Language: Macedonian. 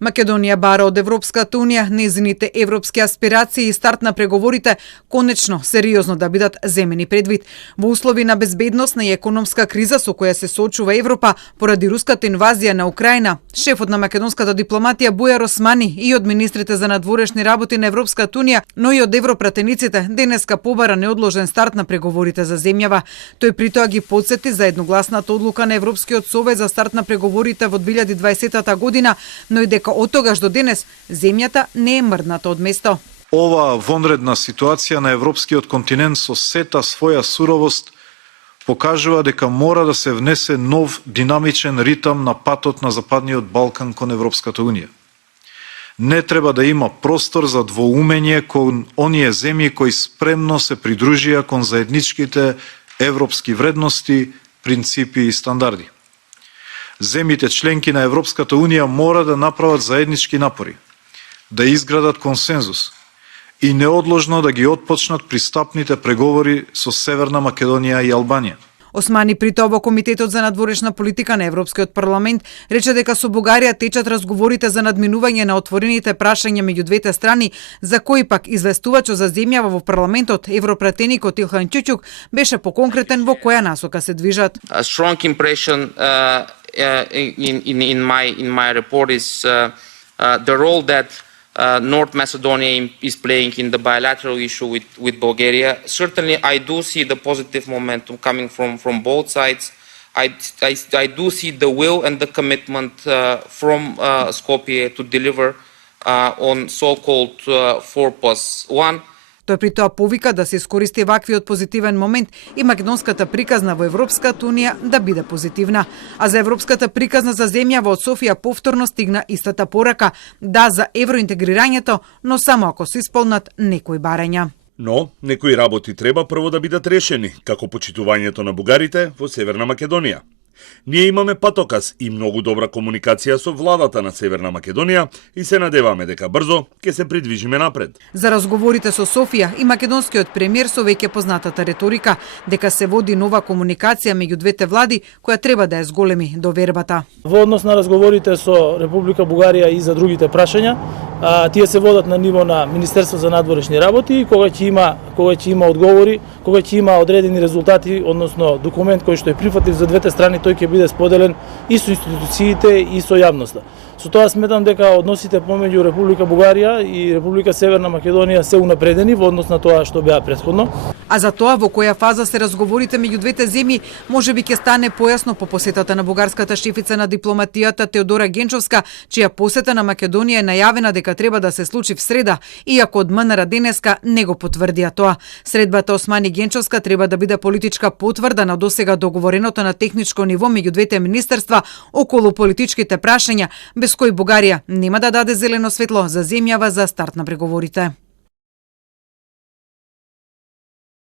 Македонија бара од Европската Унија незините европски аспирации и старт на преговорите конечно сериозно да бидат земени предвид. Во услови на безбедносна и економска криза со која се соочува Европа поради руската инвазија на Украина, шефот на македонската дипломатија Бујар Османи и од министрите за надворешни работи на Европската Унија, но и од европратениците денеска побара неодложен старт на преговорите за земјава. Тој притоа ги потсети за едногласната одлука на Европскиот совет за старт на преговорите во 2020 година, но и дека од тогаш до денес земјата не е мрдната од место. Ова вонредна ситуација на европскиот континент со сета своја суровост покажува дека мора да се внесе нов динамичен ритам на патот на Западниот Балкан кон Европската Унија. Не треба да има простор за двоумење кон оние земји кои спремно се придружија кон заедничките европски вредности, принципи и стандарди. Земјите членки на Европската Унија мора да направат заеднички напори, да изградат консензус и неодложно да ги отпочнат пристапните преговори со Северна Македонија и Албанија. Османи притоа во Комитетот за надворешна политика на Европскиот парламент рече дека со Бугарија течат разговорите за надминување на отворените прашања меѓу двете страни, за кои пак известувачот за земјава во парламентот европратеникот Илхан Ќуќук беше поконкретен во која насока се движат. A strong impression in my report is the role that North Macedonia is playing in the bilateral issue with Bulgaria. Certainly, I do see the positive momentum coming from both sides. I do see the will and the commitment from Skopje to deliver on so-called 4+1. Тој при тоа повика да се искористи ваквиот позитивен момент и македонската приказна во Европската Унија да биде позитивна. А за европската приказна за земјава од Софија повторно стигна истата порака, да за евроинтегрирањето, но само ако се исполнат некои барања. Но, некои работи треба прво да бидат решени, како почитувањето на бугарите во Северна Македонија. Ние имаме патоказ и многу добра комуникација со владата на Северна Македонија и се надеваме дека брзо ќе се придвижиме напред. За разговорите со Софија и македонскиот премиер со веќе познатата реторика дека се води нова комуникација меѓу двете влади која треба да ја зголеми довербата. Во однос на разговорите со Република Бугарија и за другите прашања, тие се водат на ниво на Министерство за надворешни работи и кога ќе има одговори, кога ќе има одредени резултати, односно документ кој што е прифатлив за двете страни, тој ќе биде споделен и со институциите и со јавноста. Со тоа сметам дека односите помеѓу Република Бугарија и Република Северна Македонија се унапредени во однос на тоа што беа претходно. А за тоа во која фаза се разговорите меѓу двете земји, можеби ќе стане појасно по посетата на бугарската шефица на дипломатијата Теодора Генчовска, чија посета на Македонија е најавена дека треба да се случи в среда, иако од МНР денеска не го потврдија тоа. Средбата Османи Генчовска треба да биде политичка потврда на досега договореното на техничко ниво меѓу двете министерства околу политичките прашања, без кои Бугарија нема да даде зелено светло за земјава за старт на преговорите.